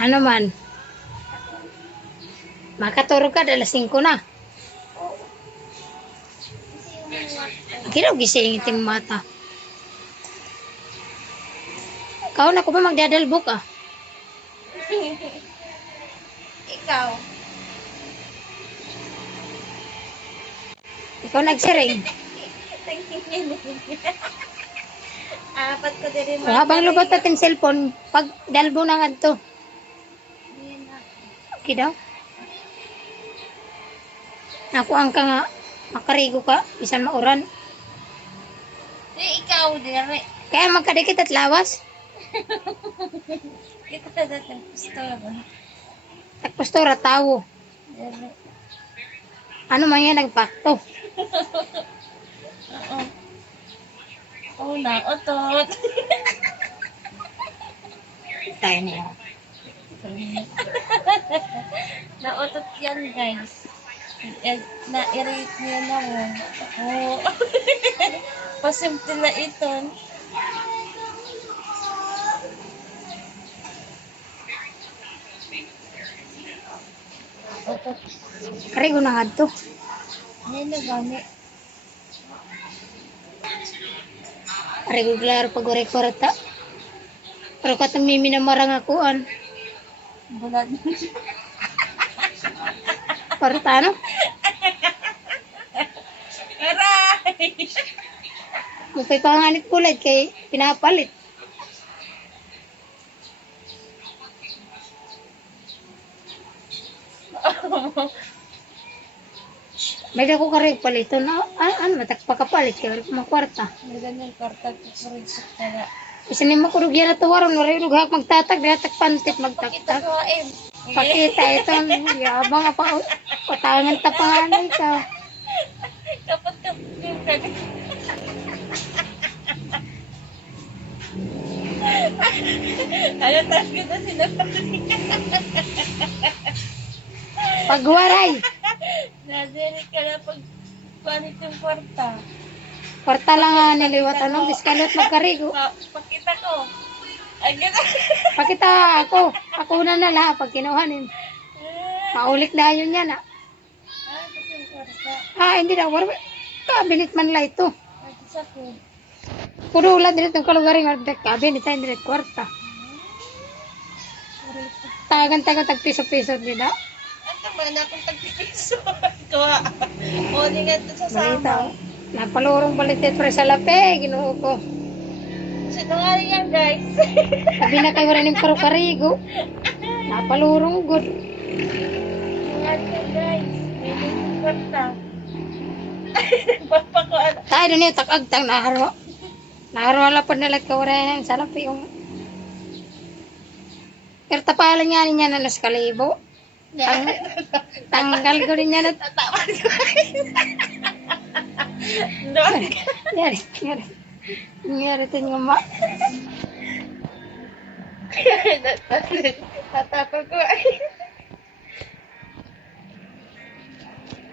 Ano man? Makatulog ka, alas 5 na. Kira gising itim mata. Ikaw na ko ba magdadalbok ah? Ikaw. Ikaw nagsiring. Apat ko din O, habang lubot natin cellphone, pag dalbo na nga to. Okay daw? Ako ang ka nga, makarigo ka, bisan mauran. Ikaw din. Kaya magkadikit at lawas. Ito ka dati. Gusto ba? Tagpostura, tawo. Ano man yan, nagpakto. Oo. Una, otot. Tayo na yan. Naotot yan, guys. Na-irate niya na mo. Oo. Pasimple na ito. Otot. Karigo na nga to. Ano na gani? Karigo klaro pag-urekorta. Pero katang minamarang akuan. Bulan. Parta ano? Aray! Mupay panganit kulay kay pinapalit. May dako karigo palito na matakpakapalit kaya makwarta. Ganyan kartag kukurisip kaya. Isa ni makurugyan na tawaron, marirugak magtatag, datak pantit Kita magtaktak. ko eh. Pakita ito, yabang nga pa, patangan tapangan ka. Kapag yung kagad. Ano taas ko na sinapagod. Pagwaray, Nadiri ka na pag panit yung kwarta. kwarta lang nga niliwat, ano, biskalot magkarigo. Pakita ko. Ay, gano'n. Pakita ako na nala pag kinuhanin. Maulik na yun yan, ah. Ito yung kwarta. Hindi na, kabinet man lang ito. Ay, isa ko. Puro ulan din itong kalugaring, kabinet tayo din kwarta. Tagan-tagan tag-piso-piso din, ah. Ito ba na akong tagpipiso? Kuha. O, di nga ito sa Balita, sama. napalurong balitit pre sa lape, ginuo ko. Sinungaling yan, guys. Sabi na kayo rin yung karigo. Napalurong good. Sinungaling yan, guys. May yung kwarta. Papakuan. Tayo doon yung takagtang naharwa. Naharwa lapad na lang kawaran sa lapi yung... Pero tapalan nga niya na nas kalibo. Tanggal ko rin niya na... Tatawan ko. Doon ka. Nangyari ito nga ma. Tatapal ko.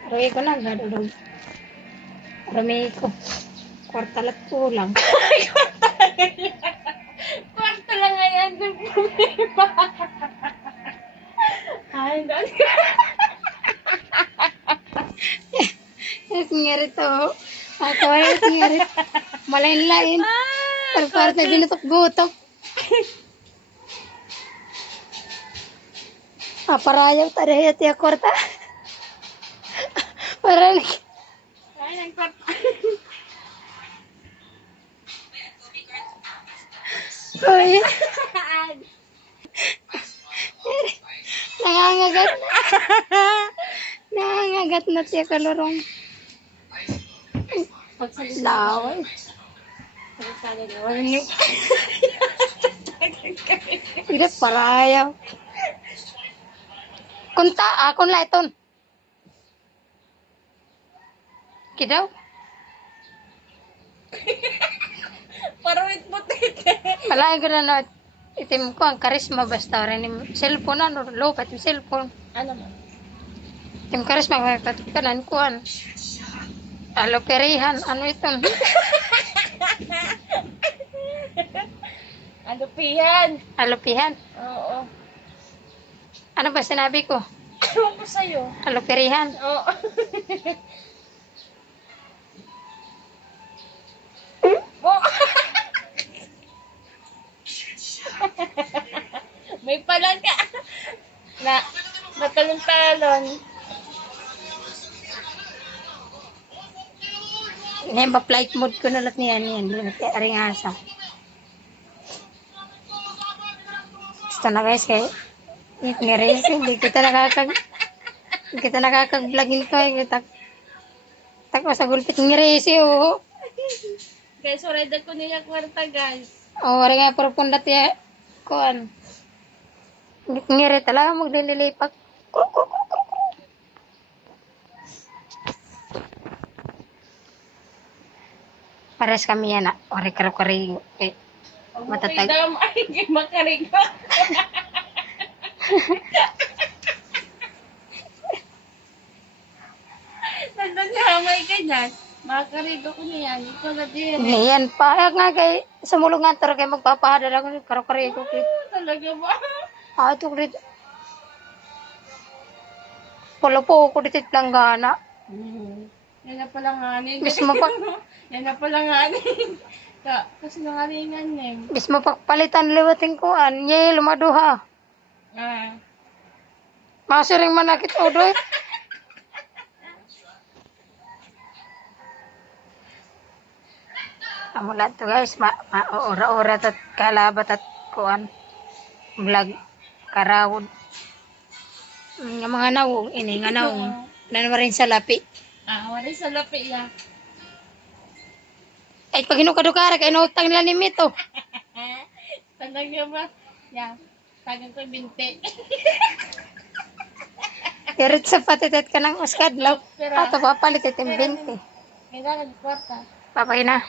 Aray ko na, gadulog. Aramay ko. Kwarta lang kulang. Kwarta lang nga yan. Yung problema. Ay, doon ka. Nangyari to. Ako ay nangyari. Malain-lain. Pero parang na binutok-butok. Parayaw tarahay at yung kwarta. Parang... Ay, ang kwarta. Uy. Nangangagat na. Nangangagat na siya kalorong. Laway. Hindi, parayaw. Kunta, akon la iton. Kidaw? Parawit putit. Malayan ko na na itim ko ang karisma basta rin yung cellphone ano, lopat yung cellphone. Ano man? Itim karisma, may patikanan ko an. Alo perihan, ano itong? Alupihan. Alupihan. Oo. Ano ba sinabi ko? Ewan ko sa'yo. Alupirihan. Oo. Oh. May palan ka. Natalon-talon. Ngayon ba flight mode ko nalat niyan yan. Aring asa. Basta na guys kay nire hindi kita nakakag-vlog nito ay kita takwa sa gulpit ngiresi oh. Guys, oreda ko nila kwarta, guys. Oh, wala nga pero pundat ya kuan. Ngiri talaga maglilipak. Pares kami yan na. Ori karo-kari. Matatag. Okay, dam. Ay, hindi makarigo. Nagdaghamay ka dyan. Makarigo ko niyan. Ito na din. Niyan pa. Nga kay sumulungan taro kay magpapahadal ako. Karo-kari ko. Talaga ba? Ito dito. Polo po ko dito langgana. Yan na pala nga anin. Bis mo pa. Yan na pala nga anin. Kasi nangalingan eh. Bis mo pagpalitan liwating kuan. Nye lumaduha. Ah. Masuring manakit odoy. Amula to guys. Ora-ora tat kalabat at kuan. Vlog. Karawod. Nga mga nawong. Ini nga nawong. Nanwa rin sa lapi. Wala sa lapi ya. Ay pag hinukadukara kay inutang nila ni Mito. Talaga ba? Ya. Tagang ko binti. Pero sa patitet ka ng uskadlaw. Pero, Ato papalit itim 20. kailangan kwarta. Papay na.